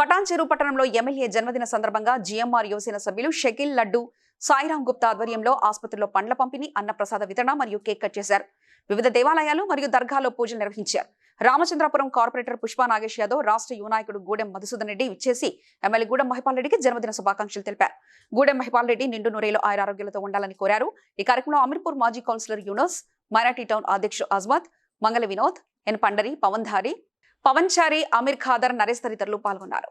పటాన్చెరు పట్టణంలో ఎమ్మెల్యే జన్మదిన సందర్భంగా జీఎంఆర్ యువసేన సభ్యులు షకీల్ లడ్డు సాయిరాం గుప్తా ఆధ్వర్యంలో ఆసుపత్రిలో పండ్ల పంపిణీ అన్నప్రసాద వితరణ మరియు కేక్ కట్ చేశారు. వివిధ దేవాలయాలు మరియు దర్గాల్లో పూజలు నిర్వహించారు. రామచంద్రాపురం కార్పొరేటర్ పుష్పా నాగేష్ యాదవ్, రాష్ట్ర యువ నాయకుడు గూడెం మధుసూదన్ రెడ్డి విచ్చేసి ఎమ్మెల్యే గూడెం మహిపాల్ రెడ్డికి జన్మదిన శుభాకాంక్షలు తెలిపారు. గూడెం మహిపాల్ రెడ్డి నిండు నూరేలు ఆరోగ్యాలతో ఉండాలని కోరారు. ఈ కార్యక్రమంలో అమీర్పూర్ మాజీ కౌన్సిలర్ యూనస్, మైనార్టీ టౌన్ అధ్యక్షుడు అజ్మత్, మంగళ వినోద్, ఎన్ పండరి, పవన్ చారి, అమీర్ ఖాదర్, నరేష్ తదితరులు పాల్గొన్నారు.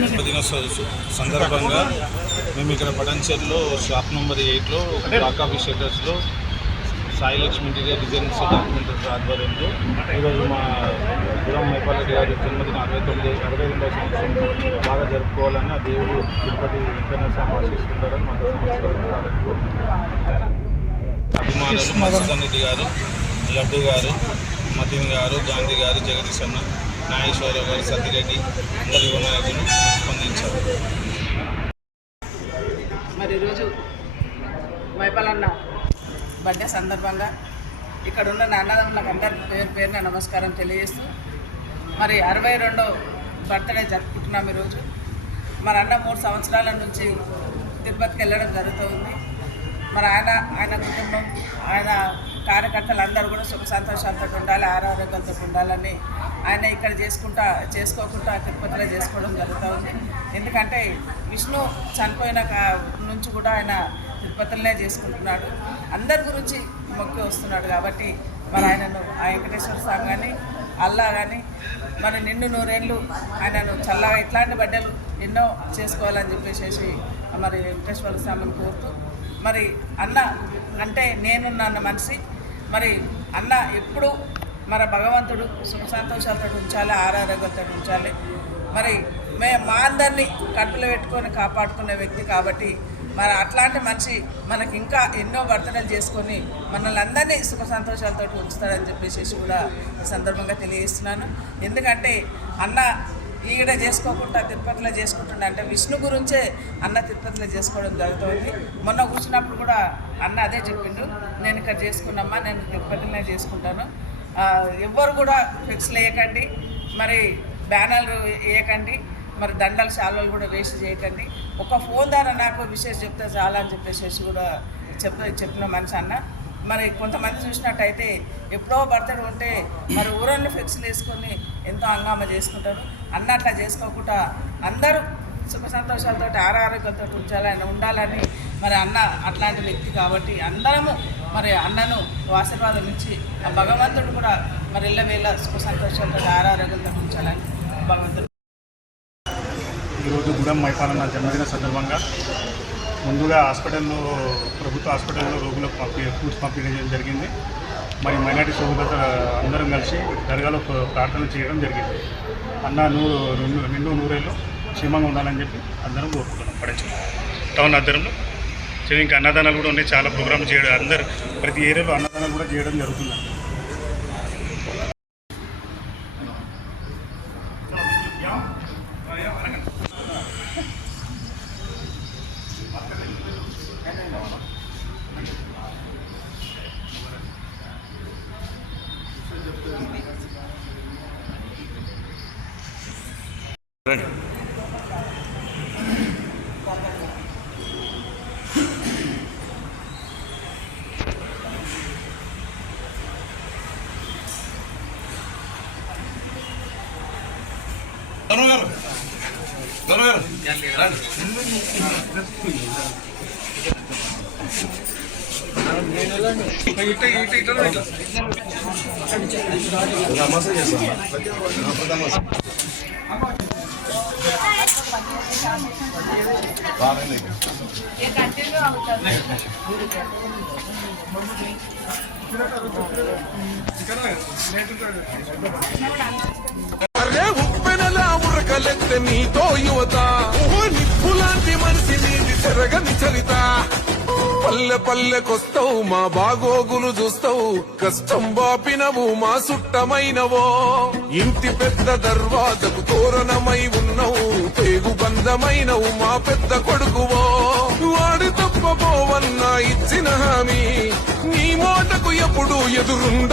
జన్మదిన సందర్భంగా మేము ఇక్కడ పటాన్చెరులో షాప్ నెంబర్ 8లో రాకాబీ షెటర్స్లో Sai Lakshmi interior designs documentary ఆధ్వర్యంలో ఈరోజు మా గూడెం మహిపాల్ రెడ్డి గారి జన్మదిన 62వ సంవత్సరం బాగా జరుపుకోవాలని ఆ దేవుడు తిరుపతి వెంకన్న స్వామి ఆశిస్తుంటారని మా అభిమానులు మధుసూదన్ రెడ్డి గారు, లడ్డు గారు, మతిన్ గారు, గాంధీ గారు, జగదీష్ అన్న, నాగేశ్వరరావు గారు, సత్యరెడ్డి, అందరు యువ నాయకులు స్పందించారు. మరి ఈరోజు మైపాలన్న బర్త్డే సందర్భంగా ఇక్కడ ఉన్న అన్నదమ్ములకు అందరి పేరున నమస్కారం తెలియజేస్తూ మరి 62వ బర్త్డే జరుపుకుంటున్నాం. ఈరోజు మరి అన్న 3 సంవత్సరాల నుంచి తిరుపతికి వెళ్ళడం జరుగుతుంది. మరి ఆయన కుటుంబం, ఆయన కార్యకర్తలు అందరూ కూడా సుఖ సంతోషాలతో ఉండాలి, ఆరోగ్యాలతో ఉండాలని ఆయన ఇక్కడ చేసుకోకుండా తిరుపతిలో చేసుకోవడం జరుగుతూ ఉంది. ఎందుకంటే విష్ణు చనిపోయిన నుంచి కూడా ఆయన తిరుపతిలోనే చేసుకుంటున్నాడు, అందరి గురించి మొక్కి వస్తున్నాడు. కాబట్టి మరి ఆయనను ఆ వెంకటేశ్వర స్వామి కానీ అల్లా కానీ మరి నిండు నూరేళ్ళు ఆయనను చల్లగా ఇట్లాంటి బర్త్డేలు ఎన్నో చేసుకోవాలని చెప్పేసి మరి వెంకటేశ్వర స్వామిని కోరుతూ, మరి అన్న అంటే నేనున్న మనిషి, మరి అన్న ఎప్పుడు మన భగవంతుడు సుఖ సంతోషాలతో ఉంచాలి, ఆరోగ్యాలతో ఉంచాలి. మరి మా అందరినీ కడుపులో పెట్టుకొని కాపాడుకునే వ్యక్తి కాబట్టి మరి అట్లాంటి మనిషి మనకి ఇంకా ఎన్నో బర్త్డేలు చేసుకొని మనల్ని అందరినీ సుఖ సంతోషాలతో ఉంచుతాడని చెప్పేసి కూడా ఈ సందర్భంగా తెలియజేస్తున్నాను. ఎందుకంటే అన్న ఈడ చేసుకోకుండా తిరుపతిలో చేసుకుంటుండే అంటే విష్ణు గురించే అన్న తిరుపతిలో చేసుకోవడం జరుగుతుంది. మొన్న కూర్చున్నప్పుడు కూడా అన్న అదే చెప్పిండు, నేను ఇక్కడ చేసుకున్నామ్మా, నేను తిరుపతిలోనే చేసుకుంటాను, ఎవ్వరు కూడా ఫిక్స్లు వేయకండి, మరి బ్యానర్లు వేయకండి, మరి దండలు శాలలు కూడా వేస్ట్ చేయకండి, ఒక ఫోన్ ద్వారా నాకు విశేషం చెప్తే చాలా అని చెప్పేసి కూడా చెప్పిన మనిషి అన్న. మరి కొంతమంది చూసినట్టయితే ఎప్పుడో బర్త్డే ఉంటే మరి ఊరన్ని ఫిక్స్లు వేసుకొని ఎంతో హంగామా చేసుకుంటారు. అన్న అట్లా చేసుకోకుండా అందరూ సుఖ సంతోషాలతో ఆరోగ్యంతో ఉండాలని మరి అన్న అట్లాంటి వ్యక్తి కాబట్టి అందరము మరి అన్నను ఆశీర్వాదం ఇచ్చి ఆ భగవంతుడు కూడా మరి ఇళ్ళవేళ సుఖ సంతోషాలతో ఆరోగ్యంతో ఉంచాలని భగవంతుడు. ఈరోజు గూడెం మహిపాలన్న జన్మదిన సందర్భంగా ముందుగా ప్రభుత్వ హాస్పిటల్లో రోగులకు ఫ్రూట్స్ పంపిణీ చేయడం జరిగింది. మరి మైనార్టీ సోదరులతో అందరం కలిసి దర్గాలో ప్రార్థన చేయడం జరిగింది. అన్న నిండు నూరేళ్ళు క్షేమంగా ఉండాలని చెప్పి అందరం కోరుకుంటున్నాం. పటాన్చెరు టౌన్ ఆధ్వర్యంలో ఇంకా అన్నదానాలు కూడా ఉన్నాయి, చాలా ప్రోగ్రామ్ చేయడం, అందరు ప్రతి ఏరియాలో అన్నదానాలు కూడా చేయడం జరుగుతుంది. ఉప్పెనలా ఉరకలెత్తే నీతో యువత, నిప్పులాంటి మనిషి నీది చెరగని చరిత. పల్లె పల్లెకొస్తావు, మా బాగోగులు చూస్తావు, కష్టం బాపినవు, మా సుట్టమైనవో. ఇంటి పెద్ద దర్వాజకు తోరణమై ఉన్నావు, పేగు బంధమైనవు, మా పెద్ద కొడుకువో. వాడి తప్పపోవన్నా ఇచ్చిన హామీ నీ మోటకు ఎప్పుడు ఎదురుండ